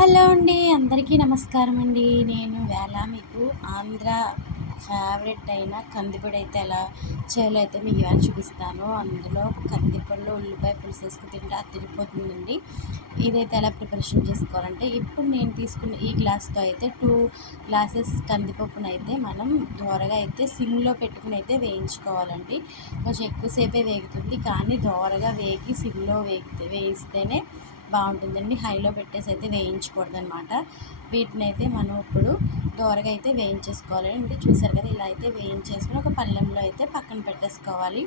Hello అండి అందరికీ నమస్కారం అండి. నేను వేళ మీకు ఆంధ్ర ఫేవరెట్ అయిన కందిపొడి అయితే ఎలా చేయాలో అయితే మీకు ఇవాళ చూపిస్తాను. అందులో కందిపొడిలో ఉల్లిపాయ పులుసు వేసుకుని తింటే అది తిరిగిపోతుందండి ఇదైతే ఎలా ప్రిపరేషన్ చేసుకోవాలంటే ఇప్పుడు నేను తీసుకున్న ఈ గ్లాస్తో అయితే టూ గ్లాసెస్ కందిపప్పును అయితే మనం దోరగా అయితే సిమ్లో పెట్టుకుని అయితే వేయించుకోవాలండి. కొంచెం ఎక్కువసేపే వేగుతుంది కానీ దోరగా వేగి సిమ్లో వేగితే వేయిస్తేనే బాగుంటుందండి. హైలో పెట్టేసి అయితే వేయించకూడదు అనమాట వీటిని అయితే మనం ఇప్పుడు దోరగా అయితే వేయించేసుకోవాలి. అంటే చూసారు కదా ఇలా అయితే వేయించేసుకుని ఒక పళ్ళెంలో అయితే పక్కన పెట్టేసుకోవాలి.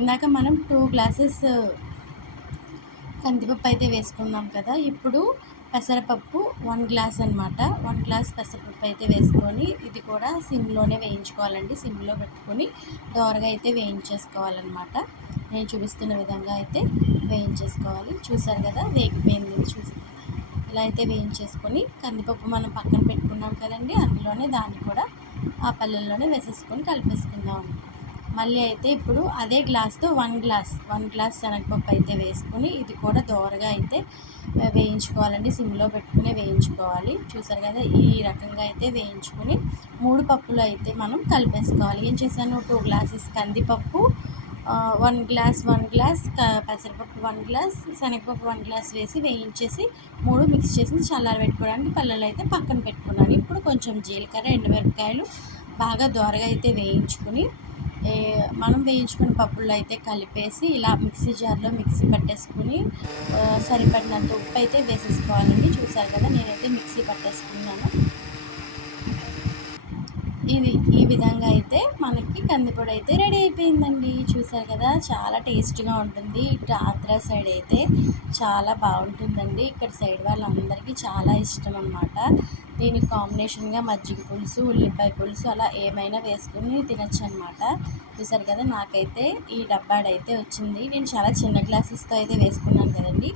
ఇందాక మనం టూ గ్లాసెస్ కందిపప్పు అయితే వేసుకున్నాం కదా ఇప్పుడు పెసరపప్పు వన్ గ్లాస్ అనమాట వన్ గ్లాస్ పెసరపప్పు అయితే వేసుకొని ఇది కూడా సిమ్లోనే వేయించుకోవాలండి. సిమ్లో పెట్టుకొని దోరగా అయితే వేయించేసుకోవాలన్నమాట. నేను చూపిస్తున్న విధంగా అయితే వేయించేసుకోవాలి. చూసారు కదా వేగిపోయింది చూసి. ఇలా అయితే వేయించేసుకొని కందిపప్పు మనం పక్కన పెట్టుకున్నాం కదండి అందులోనే దాన్ని కూడా ఆ పల్లెల్లోనే వేసేసుకొని కలిపేసుకుందాం. మళ్ళీ అయితే ఇప్పుడు అదే గ్లాస్తో వన్ గ్లాస్ వన్ గ్లాస్ శనగపప్పు అయితే వేసుకుని ఇది కూడా దోరగా అయితే వేయించుకోవాలండి సిమ్లో పెట్టుకునే వేయించుకోవాలి. చూసారు కదా ఈ రకంగా అయితే వేయించుకుని మూడు పప్పులు అయితే మనం కలిపేసుకోవాలి. ఏం చేశాను? టూ గ్లాసెస్ కందిపప్పు వన్ గ్లాస్ వన్ గ్లాస్ పెసరపప్పు వన్ గ్లాస్ శనగపప్పు వన్ గ్లాస్ వేసి వేయించేసి మూడు మిక్స్ చేసి చల్లారి పెట్టుకోవడానికి పల్లెలు అయితే పక్కన పెట్టుకున్నాను. ఇప్పుడు కొంచెం జీలకర్ర ఎండుమిరపకాయలు బాగా దోరగా అయితే వేయించుకుని మనం వేయించుకున్న పప్పుల్లో అయితే కలిపేసి ఇలా మిక్సీ జార్లో మిక్సీ పట్టేసుకుని సరిపడినంత ఉప్పు అయితే వేసేసుకోవాలండి. చూసారు కదా నేనైతే మిక్సీ పట్టేసుకున్నాను. ఇది ఈ విధంగా అయితే మనకి కందిపొడి అయితే రెడీ అయిపోయిందండి. చూసారు కదా చాలా టేస్ట్గా ఉంటుంది. ఇటు ఆంధ్ర సైడ్ అయితే చాలా బాగుంటుందండి. ఇక్కడ సైడ్ వాళ్ళందరికీ చాలా ఇష్టం అనమాట దీనికి కాంబినేషన్గా మజ్జిగ పులుసు ఉల్లిపాయ పులుసు అలా ఏమైనా వేసుకుని తినచ్చు అనమాట చూసారు కదా నాకైతే ఈ డబ్బాడైతే వచ్చింది. నేను చాలా చిన్న గ్లాసెస్తో అయితే వేసుకున్నాను కదండి.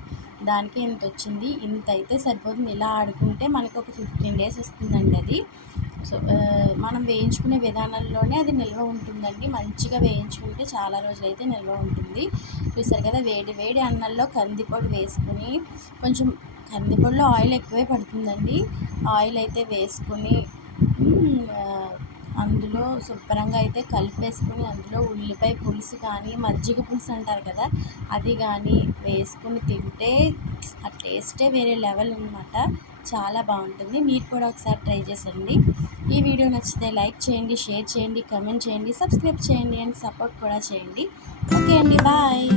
దానికి ఇంత వచ్చింది. ఇంత అయితే సరిపోతుంది. ఇలా ఆడుకుంటే మనకు ఒక ఫిఫ్టీన్ డేస్ వస్తుందండి అది. సో మనం వేయించుకునే విధానంలోనే అది నిల్వ ఉంటుందండి. మంచిగా వేయించుకుంటే చాలా రోజులైతే నిల్వ ఉంటుంది. చూసారు కదా వేడి వేడి అన్నంలో కందిపొడి వేసుకుని కొంచెం కందిపొడిలో ఆయిల్ ఎక్కువే పడుతుందండి. ఆయిల్ అయితే వేసుకుని అందులో శుభ్రంగా అయితే కలిపేసుకుని అందులో ఉల్లిపాయ పులుసు కానీ మజ్జిగ పులుసు అంటారు కదా అది కానీ వేసుకుని తింటే ఆ టేస్టే వేరే లెవెల్ అనమాట చాలా బాగుంటుంది. మీరు కూడా ఒకసారి ట్రై చేసండి. ఈ వీడియో నచ్చితే లైక్ చేయండి షేర్ చేయండి కమెంట్ చేయండి సబ్స్క్రైబ్ చేయండి అండ్ సపోర్ట్ కూడా చేయండి. ఓకే అండి బాయ్.